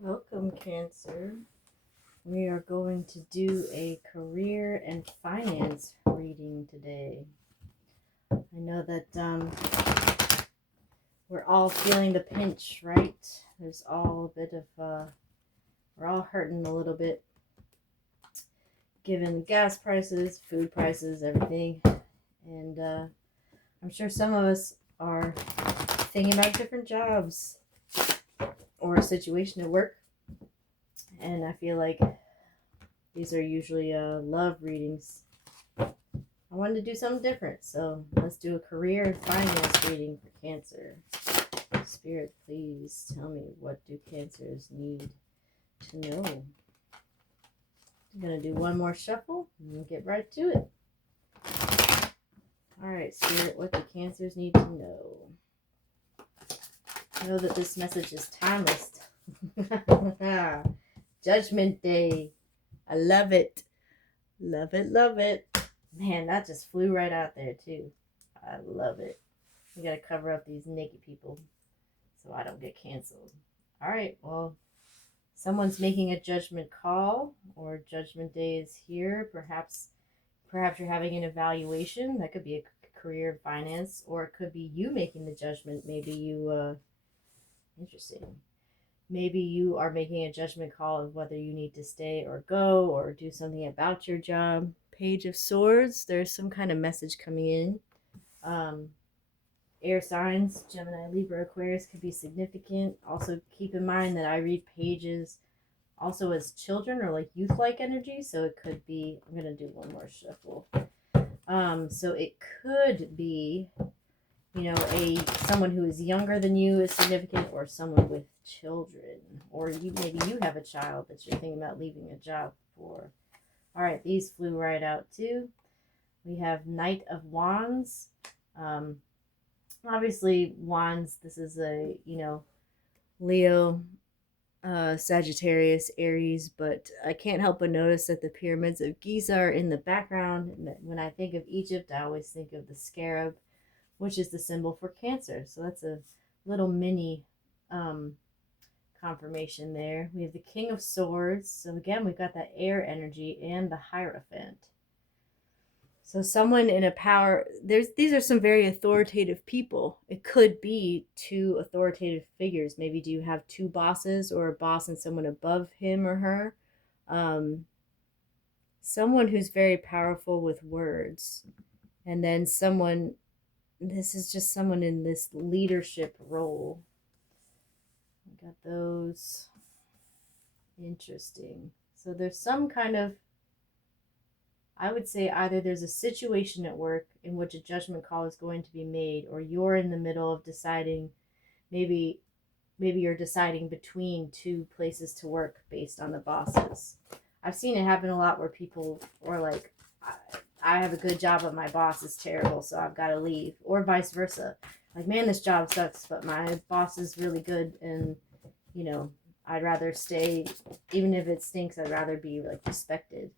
Welcome, Cancer. We are going to do a career and finance reading today. I know that we're all feeling the pinch, right? There's all a bit of, we're all hurting a little bit given gas prices, food prices, everything. And I'm sure some of us are thinking about different jobs or a situation at work. And I feel like these are usually love readings. I wanted to do something different, so let's do a career and finance reading for Cancer. Spirit, please tell me, what do Cancers need to know? I'm going to do one more shuffle and we'll get right to it. Alright, Spirit, what do Cancers need to know? Know that this message is timeless. Judgment Day. I love it. Love it, love it. Man, that just flew right out there, too. I love it. We gotta cover up these naked people so I don't get canceled. Alright, well, someone's making a judgment call, or Judgment Day is here. Perhaps you're having an evaluation. That could be a career in finance, or it could be you making the judgment. Maybe you, interesting. Maybe you are making a judgment call of whether you need to stay or go or do something about your job. Page of Swords, there's some kind of message coming in. Air signs, Gemini, Libra, Aquarius could be significant. Also, keep in mind that I read pages also as children or like youth-like energy, so it could be, I'm going to do one more shuffle. So it could be, someone who is younger than you is significant, or someone with children, or maybe you have a child that you're thinking about leaving a job for. All right, these flew right out too. We have Knight of Wands. Obviously, Wands, this is a, Leo, Sagittarius, Aries, but I can't help but notice that the pyramids of Giza are in the background. And when I think of Egypt, I always think of the scarab, which is the symbol for Cancer. So that's a little mini confirmation there. We have the King of Swords. So again, we've got that air energy and the Hierophant. So someone in a power, these are some very authoritative people. It could be two authoritative figures. Maybe do you have two bosses, or a boss and someone above him or her? Someone who's very powerful with words. And then someone, this is just someone in this leadership role. I got those. Interesting. So there's some kind of, I would say either there's a situation at work in which a judgment call is going to be made, or you're in the middle of deciding, maybe you're deciding between two places to work based on the bosses. I've seen it happen a lot where people are like, I have a good job, but my boss is terrible, so I've got to leave. Or vice versa. Like, man, this job sucks, but my boss is really good, and, I'd rather stay. Even if it stinks, I'd rather be, like, respected.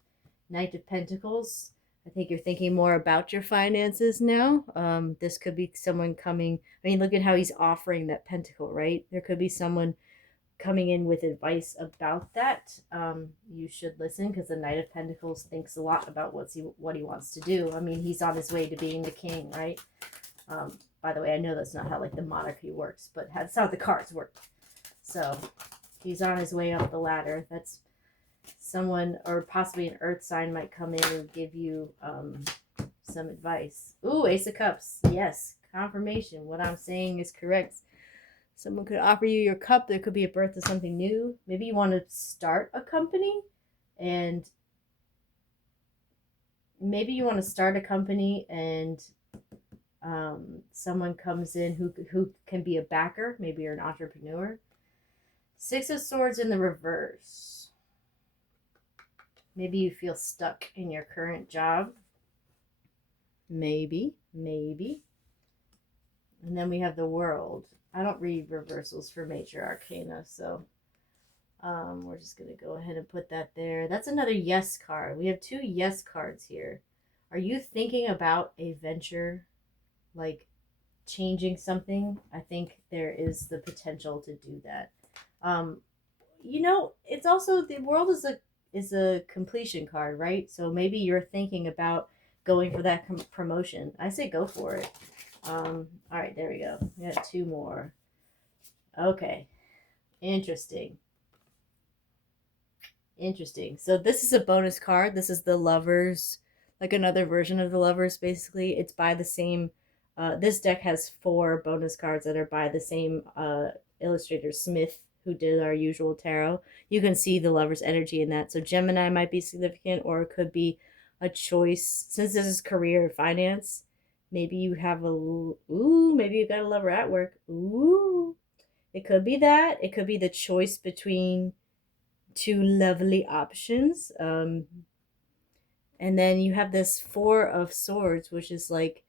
Knight of Pentacles. I think you're thinking more about your finances now. This could be someone coming. I mean, look at how he's offering that pentacle, right? There could be someone coming in with advice about that. You should listen, because the Knight of Pentacles thinks a lot about what he wants to do. I mean, he's on his way to being the king, right? By the way, I know that's not how like the monarchy works, but that's how the cards work. So he's on his way up the ladder. That's someone, or possibly an earth sign, might come in and give you some advice. Ooh, Ace of Cups. Yes, confirmation. What I'm saying is correct. Someone could offer you your cup. There could be a birth of something new. Maybe you want to start a company, and someone comes in who can be a backer. Maybe you're an entrepreneur. Six of Swords in the reverse. Maybe you feel stuck in your current job. Maybe. And then we have the World. I don't read reversals for major arcana, so we're just going to go ahead and put that there. That's another yes card. We have two yes cards here. Are you thinking about a venture, like changing something? I think there is the potential to do that. you know, it's also the world is a completion card, right? So maybe you're thinking about going for that promotion. I say go for it. All right, there we go. We got two more. Okay, interesting. Interesting. So this is a bonus card. This is the Lovers, like another version of the Lovers, basically. It's by the same. This deck has four bonus cards that are by the same illustrator, Smith, who did our usual tarot. You can see the Lovers energy in that. So Gemini might be significant, or it could be a choice. Since this is career and finance, maybe you have a. Ooh, maybe you got a lover at work. Ooh. It could be that. It could be the choice between two lovely options. And then you have this Four of Swords, which is like,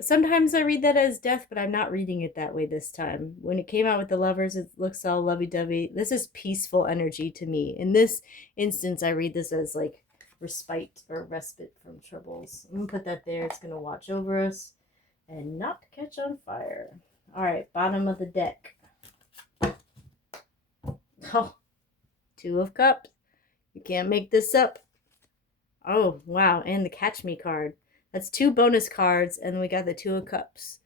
sometimes I read that as death, but I'm not reading it that way this time. When it came out with the Lovers, it looks all lovey-dovey. This is peaceful energy to me. In this instance, I read this as like respite or respite from troubles. I'm gonna put that there. It's gonna watch over us and not catch on fire. All right, bottom of the deck. Oh, Two of Cups. You can't make this up. Oh, wow. And the Catch Me card. That's two bonus cards, and we got the Two of Cups.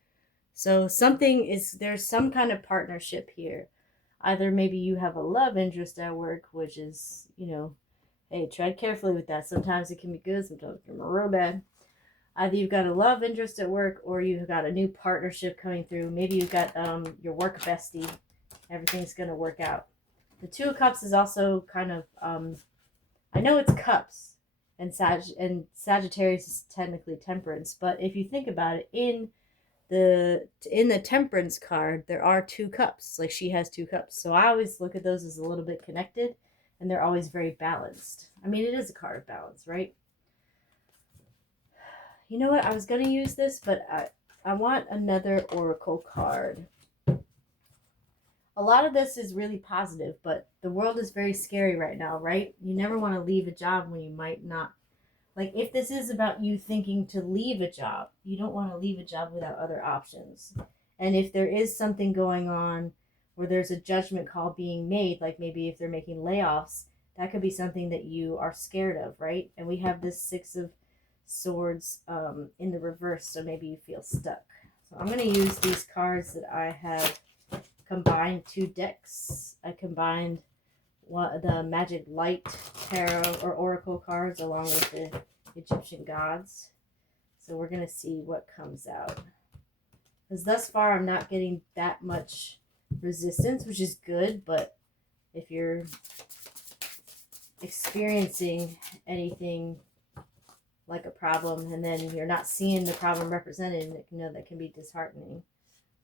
So there's some kind of partnership here. Either maybe you have a love interest at work, which is, hey, tread carefully with that. Sometimes it can be good, sometimes it can be real bad. Either you've got a love interest at work, or you've got a new partnership coming through. Maybe you've got your work bestie. Everything's going to work out. The Two of Cups is also kind of, I know it's cups, and Sagittarius is technically temperance, but if you think about it, in the temperance card, there are two cups. Like, she has two cups. So I always look at those as a little bit connected, and they're always very balanced. I mean, it is a card of balance, right? You know what? I was going to use this, but I want another oracle card. A lot of this is really positive, but the world is very scary right now, right? You never want to leave a job when you might not. Like, if this is about you thinking to leave a job, you don't want to leave a job without other options. And if there is something going on where there's a judgment call being made, like maybe if they're making layoffs, that could be something that you are scared of, right? And we have this Six of Swords in the reverse, so maybe you feel stuck. So I'm going to use these cards that I have combined two decks. I combined the Magic Light Tarot or Oracle cards along with the Egyptian gods. So we're going to see what comes out. Because thus far I'm not getting that much resistance, which is good, but if you're experiencing anything like a problem and then you're not seeing the problem represented, that can be disheartening.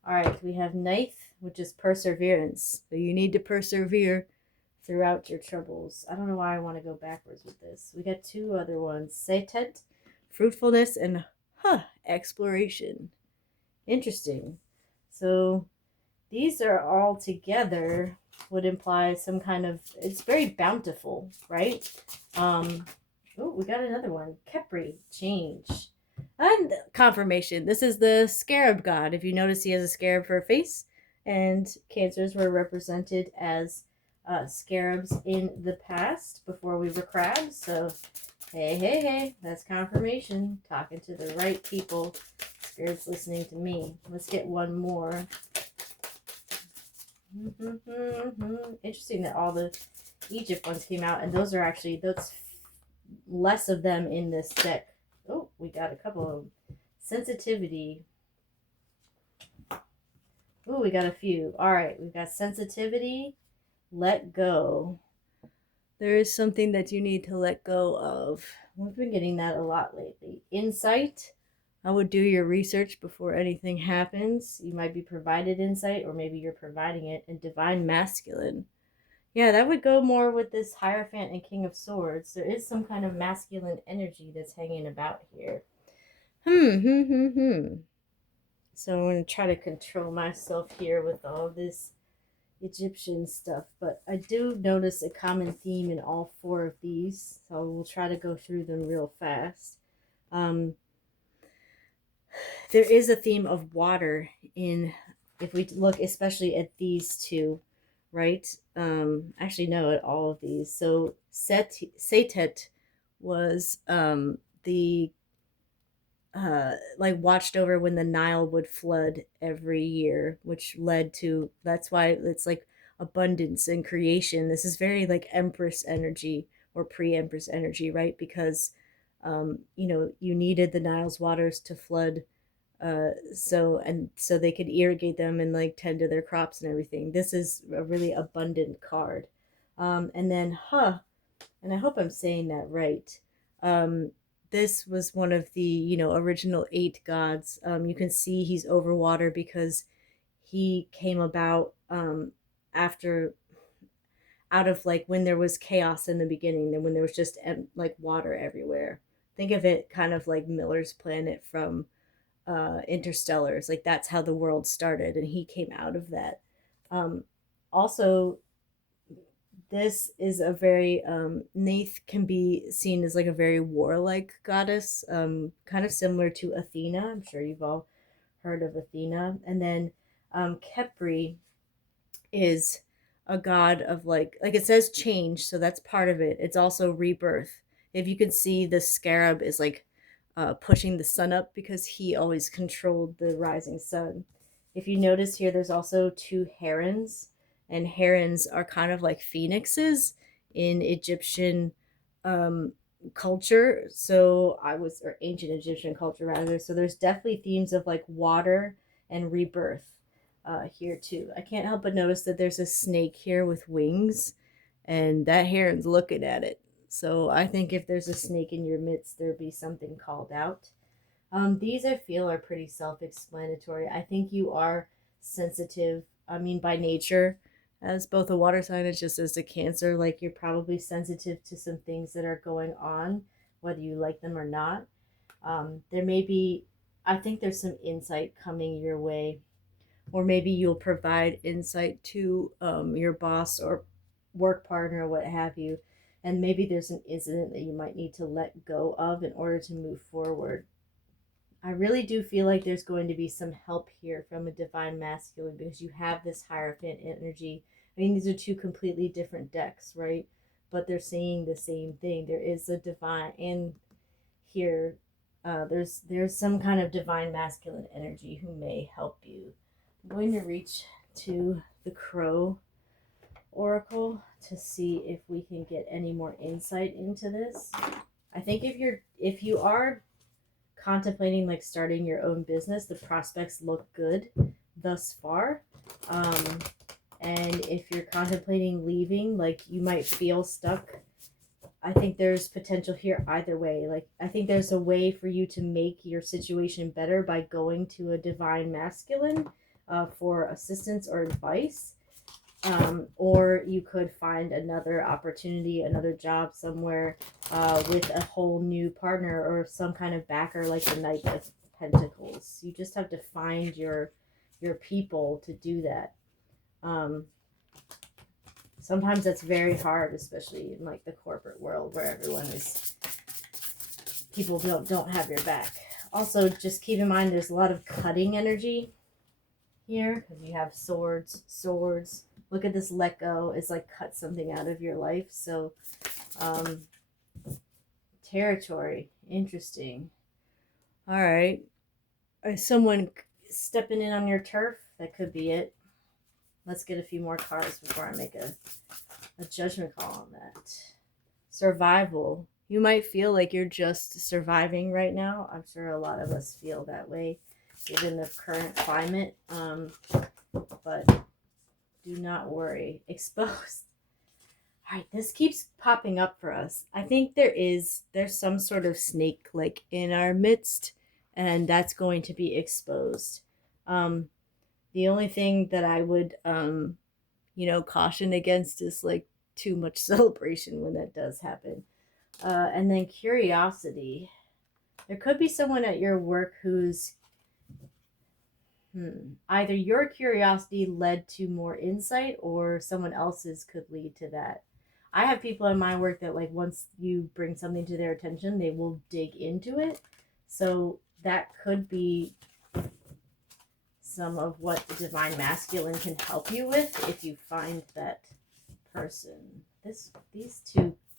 All right, we have Knight, which is perseverance. So you need to persevere throughout your troubles. I don't know why I want to go backwards with this. We got two other ones. Setet, fruitfulness, and exploration. Interesting. So these are all together would imply some kind of, it's very bountiful, right? We got another one. Kepri, change. And confirmation. This is the scarab god. If you notice, he has a scarab for a face, and Cancers were represented as scarabs in the past before we were crabs. So, hey, that's confirmation. Talking to the right people. Spirit's listening to me. Let's get one more. Interesting that all the Egypt ones came out, and those less of them in this deck. Oh, we got a couple of them. Sensitivity. Oh, we got a few. All right, we've got sensitivity. Let go. There is something that you need to let go of. We've been getting that a lot lately. Insight. I would do your research before anything happens. You might be provided insight, or maybe you're providing it. And divine masculine. Yeah, that would go more with this Hierophant and King of Swords. There is some kind of masculine energy that's hanging about here. So I'm going to try to control myself here with all this Egyptian stuff. But I do notice a common theme in all four of these. So we'll try to go through them real fast. There is a theme of water if we look especially at these two. right? Actually, no, at all of these. So Setet was the like watched over when the Nile would flood every year, which led to, that's why it's like abundance and creation. This is very like Empress energy or pre-Empress energy, right? Because you needed the Nile's waters to flood, so they could irrigate them and like tend to their crops and everything. This is a really abundant card. And then and I hope I'm saying that right. Um, this was one of the, original eight gods. You can see he's over water because he came about after, out of like when there was chaos in the beginning and when there was just like water everywhere. Think of it kind of like Miller's planet from Interstellars. Like that's how the world started, and he came out of that. Also, this is a very Nath can be seen as like a very warlike goddess, kind of similar to Athena. I'm sure you've all heard of Athena. And then Kepri is a god of like it says change, so that's part of it. It's also rebirth. If you can see, the scarab is like pushing the sun up because he always controlled the rising sun. If you notice here, there's also two herons, and herons are kind of like phoenixes in Egyptian um, culture. Or ancient Egyptian culture rather. So there's definitely themes of like water and rebirth here too. I can't help but notice that there's a snake here with wings, and that heron's looking at it. So I think if there's a snake in your midst, there'd be something called out. These I feel are pretty self-explanatory. I think you are sensitive. I mean, by nature, as both a water sign and just as a Cancer, like you're probably sensitive to some things that are going on, whether you like them or not. There may be, I think there's some insight coming your way, or maybe you'll provide insight to your boss or work partner or what have you, and maybe there's an incident that you might need to let go of in order to move forward. I really do feel like there's going to be some help here from a divine masculine because you have this Hierophant energy. I mean, these are two completely different decks, right? But they're saying the same thing. There is a divine in here. There's some kind of divine masculine energy who may help you. I'm going to reach to the Crow Oracle to see if we can get any more insight into this. I think if you are contemplating like starting your own business, the prospects look good thus far. Um, and if you're contemplating leaving, like you might feel stuck. I think there's potential here either way. Like I think there's a way for you to make your situation better by going to a divine masculine for assistance or advice. Or you could find another opportunity, another job somewhere with a whole new partner or some kind of backer like the Knight of Pentacles. You just have to find your people to do that. Um, Sometimes that's very hard, especially in like the corporate world where people don't have your back. Also, just keep in mind there's a lot of cutting energy here because you have swords. Look at this let go. It's like cut something out of your life. So, um, territory. Interesting. All right. Is someone stepping in on your turf? That could be it. Let's get a few more cards before I make a judgment call on that. Survival. You might feel like you're just surviving right now. I'm sure a lot of us feel that way given the current climate. But do not worry. Exposed. All right, this keeps popping up for us. I think there's some sort of snake like in our midst, and that's going to be exposed. Um, the only thing that I would caution against is like too much celebration when that does happen. And then curiosity. There could be someone at your work who's either your curiosity led to more insight or someone else's could lead to that. I have people in my work that like once you bring something to their attention, they will dig into it. So that could be some of what the divine masculine can help you with if you find that person. These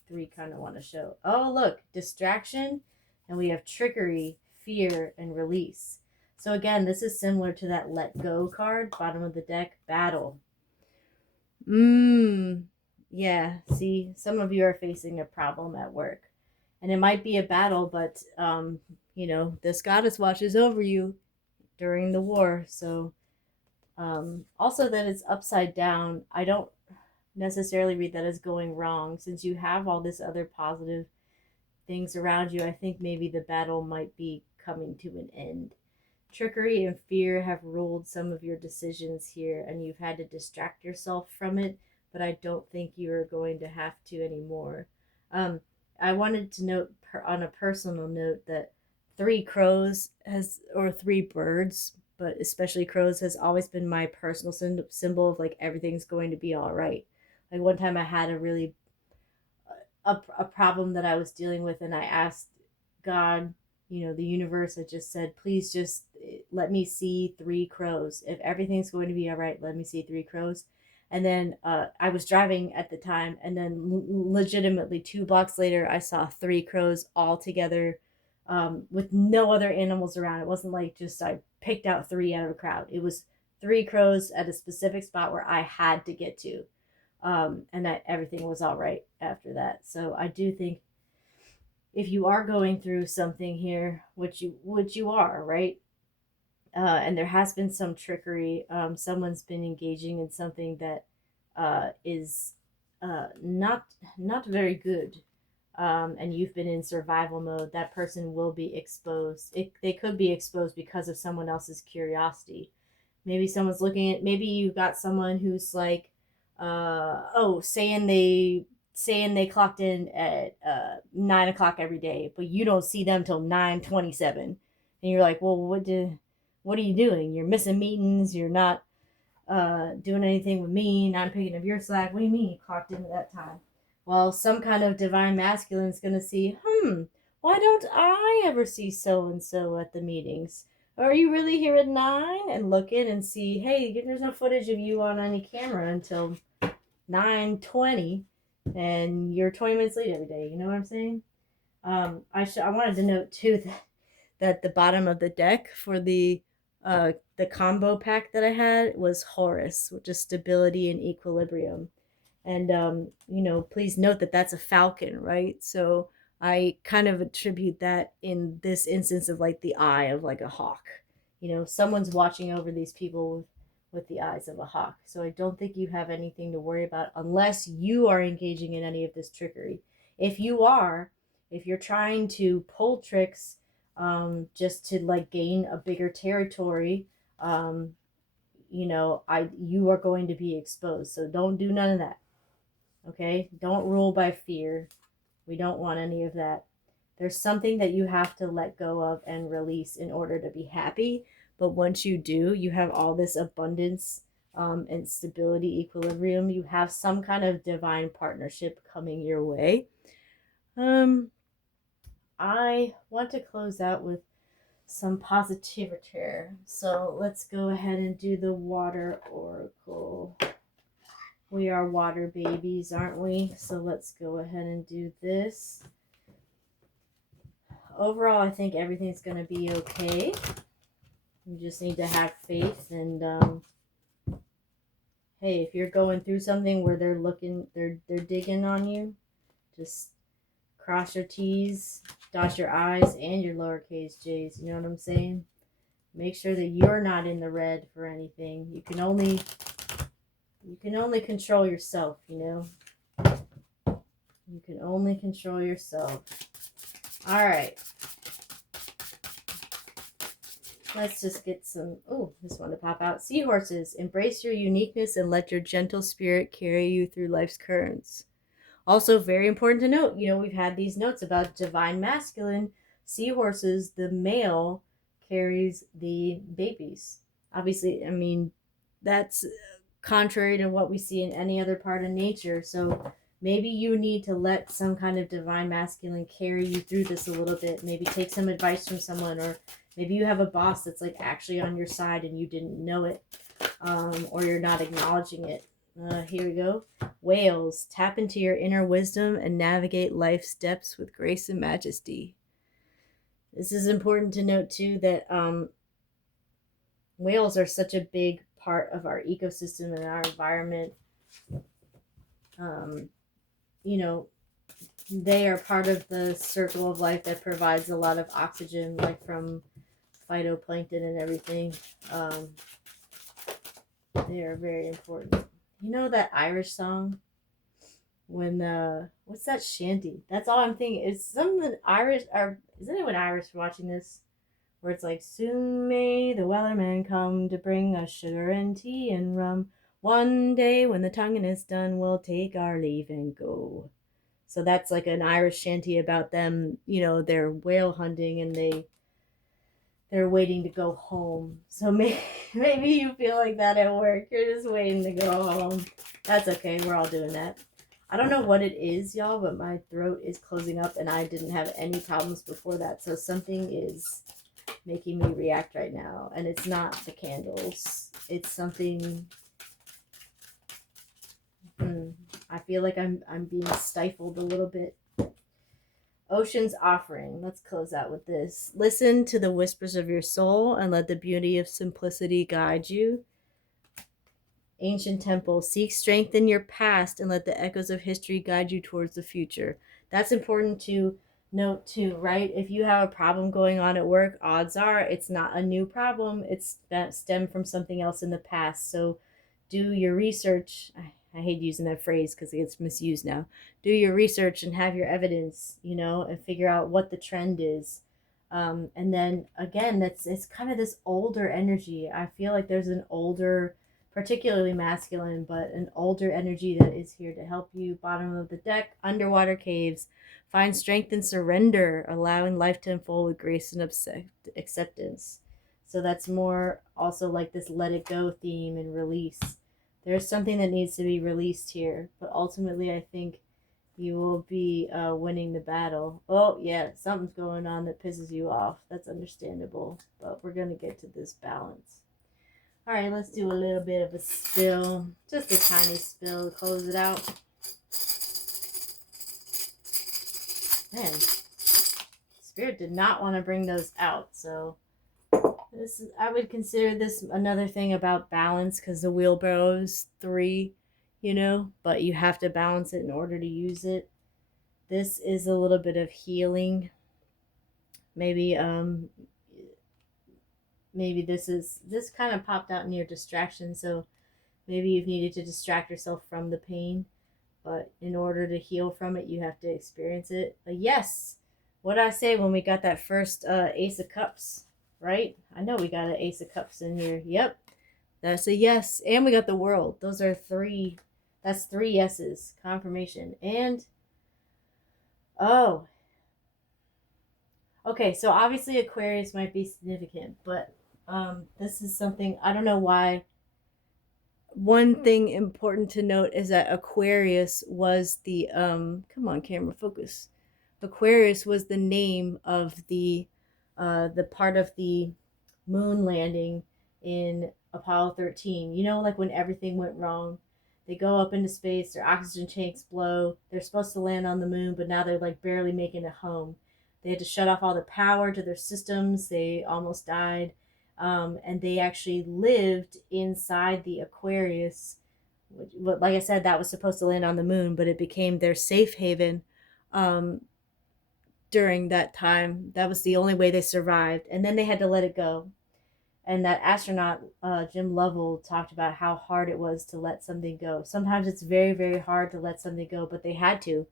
three kind of want to show. Oh, look, distraction, and we have trickery, fear, and release. So again, this is similar to that let go card, bottom of the deck, battle. Yeah, see, some of you are facing a problem at work. And it might be a battle, but this goddess watches over you during the war. So also that it's upside down. I don't necessarily read that as going wrong, since you have all this other positive things around you. I think maybe the battle might be coming to an end. Trickery and fear have ruled some of your decisions here, and you've had to distract yourself from it, but I don't think you're going to have to anymore. I wanted to note on a personal note that three birds, but especially crows, has always been my personal symbol of like everything's going to be all right. Like one time I had a really a problem that I was dealing with, and I asked God, the universe, I just said, please just let me see three crows. If everything's going to be all right, let me see three crows. And then I was driving at the time, and then legitimately 2 blocks later, I saw three crows all together with no other animals around. It wasn't like just I picked out three out of a crowd. It was three crows at a specific spot where I had to get to. And that everything was all right after that. So I do think if you are going through something here, which you are, right? And there has been some trickery. Someone's been engaging in something that is not very good. And you've been in survival mode. That person will be exposed. They could be exposed because of someone else's curiosity. Maybe someone's looking at. Maybe you've got someone who's like, saying they clocked in at 9 o'clock every day, but you don't see them till 9:27, and you're like, well, what are you doing? You're missing meetings. You're not doing anything with me. Not picking up your slack. What do you mean you clocked in at that time? Well, some kind of divine masculine is gonna see, why don't I ever see so and so at the meetings? Are you really here at 9? And look in and see, hey, there's no footage of you on any camera until 9:20, and you're 20 minutes late every day. You know what I'm saying? I wanted to note too that the bottom of the deck for the combo pack that I had was Horus, which is stability and equilibrium. And please note that that's a falcon, right? So I kind of attribute that in this instance of like the eye of like a hawk. Someone's watching over these people with the eyes of a hawk. So I don't think you have anything to worry about unless you are engaging in any of this trickery. If you're trying to pull tricks just to like gain a bigger territory, you are going to be exposed. So don't do none of that. Okay? Don't rule by fear. We don't want any of that. There's something that you have to let go of and release in order to be happy. But once you do, you have all this abundance and stability, equilibrium. You have some kind of divine partnership coming your way. I want to close out with some positivity. So let's go ahead and do the water oracle. We are water babies, aren't we? So let's go ahead and do this. Overall, I think everything's going to be okay. You just need to have faith. And hey, if you're going through something where they're digging on you, just cross your T's, dot your I's, and your lowercase J's. You know what I'm saying? Make sure that you're not in the red for anything. You can only control yourself, You can only control yourself. All right. Let's just get some, this one to pop out. Seahorses, embrace your uniqueness and let your gentle spirit carry you through life's currents. Also, very important to note, we've had these notes about divine masculine. Seahorses, the male carries the babies. Obviously, I mean, that's contrary to what we see in any other part of nature. So maybe you need to let some kind of divine masculine carry you through this a little bit. Maybe take some advice from someone, or maybe you have a boss that's like actually on your side and you didn't know it, or you're not acknowledging it. Here we go. Whales, tap into your inner wisdom and navigate life's depths with grace and majesty. This is important to note too, that whales are such a big part of our ecosystem and our environment. Um, you know, they are part of the circle of life that provides a lot of oxygen, like from phytoplankton and everything. They are very important. You know that Irish song? When what's that shanty? That's all I'm thinking. Is something Irish, or is anyone Irish watching this? Where it's like, soon may the wellerman come to bring us sugar and tea and rum. One day when the tonguing is done, we'll take our leave and go. So that's like an Irish shanty about them. They're whale hunting and they're waiting to go home. So maybe you feel like that at work. You're just waiting to go home. That's okay. We're all doing that. I don't know what it is, y'all, but my throat is closing up and I didn't have any problems before that. So something is making me react right now. And it's not the candles. It's something... I feel like I'm being stifled a little bit. Ocean's Offering. Let's close out with this. Listen to the whispers of your soul and let the beauty of simplicity guide you. Ancient Temple. Seek strength in your past and let the echoes of history guide you towards the future. That's important to note too, right? If you have a problem going on at work, odds are it's not a new problem. It's that stemmed from something else in the past. So do your research. I hate using that phrase because it gets misused now. Do your research and have your evidence, and figure out what the trend is. And then again, it's kind of this older energy. I feel like there's an older, particularly masculine, but an older energy that is here to help you. Bottom of the deck, underwater caves. Find strength and surrender, allowing life to unfold with grace and acceptance. So that's more also like this let it go theme and release. There's something that needs to be released here, but ultimately I think you will be winning the battle. Oh, yeah, something's going on that pisses you off. That's understandable, but we're going to get to this balance. All right, let's do a little bit of a spill, just a tiny spill to close it out. Man, Spirit did not want to bring those out, so... I would consider this another thing about balance, because the wheelbarrow is 3, but you have to balance it in order to use it. This is a little bit of healing. Maybe this kind of popped out in your distraction, so maybe you've needed to distract yourself from the pain, but in order to heal from it, you have to experience it. But yes, what did I say when we got that first Ace of Cups? Right? I know we got an Ace of Cups in here. Yep. That's a yes. And we got the World. Those are 3. That's 3 yeses. Confirmation. And, oh. Okay, so obviously Aquarius might be significant, but this is something, I don't know why. One thing important to note is that Aquarius was the, come on, camera, focus. Aquarius was the name of the part of the moon landing in Apollo 13. Like when everything went wrong. They go up into space, their oxygen tanks blow. They're supposed to land on the moon, but now they're like barely making it home. They had to shut off all the power to their systems. They almost died. And they actually lived inside the Aquarius. Like I said, that was supposed to land on the moon, but it became their safe haven. During that time, that was the only way they survived, and then they had to let it go. And that astronaut Jim Lovell talked about how hard it was to let something go. Sometimes it's very, very hard to let something go, but they had to.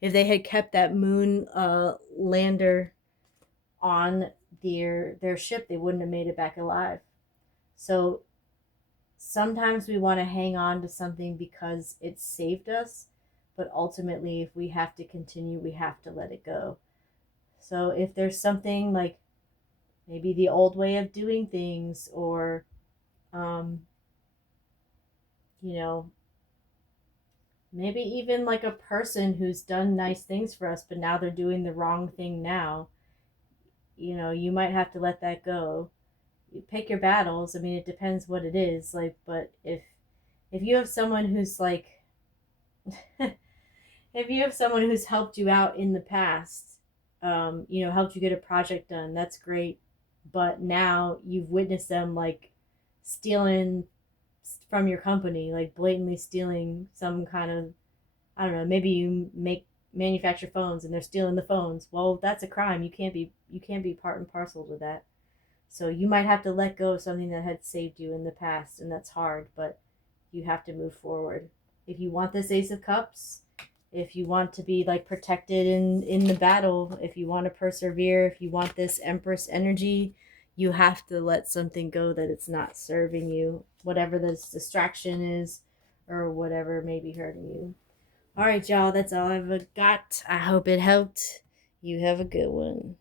If they had kept that moon lander on their ship, they wouldn't have made it back alive. So sometimes we want to hang on to something because it saved us, but ultimately if we have to continue, we have to let it go. So if there's something like maybe the old way of doing things, or, Maybe even like a person who's done nice things for us, but now they're doing the wrong thing now. You know, you might have to let that go. You pick your battles. I mean, it depends what it is. Like, but if you have someone who's like, if you have someone who's helped you out in the past, you know, helped you get a project done, that's great. But now you've witnessed them like stealing from your company, like blatantly stealing some kind of, I don't know, maybe you manufacture phones and they're stealing the phones. Well, that's a crime. You can't be part and parcel to that. So you might have to let go of something that had saved you in the past, and that's hard, but you have to move forward. If you want this Ace of Cups, if you want to be like protected in the battle, if you want to persevere, if you want this Empress energy, you have to let something go that it's not serving you, whatever this distraction is or whatever may be hurting you. All right, y'all, that's all I've got. I hope it helped. You have a good one.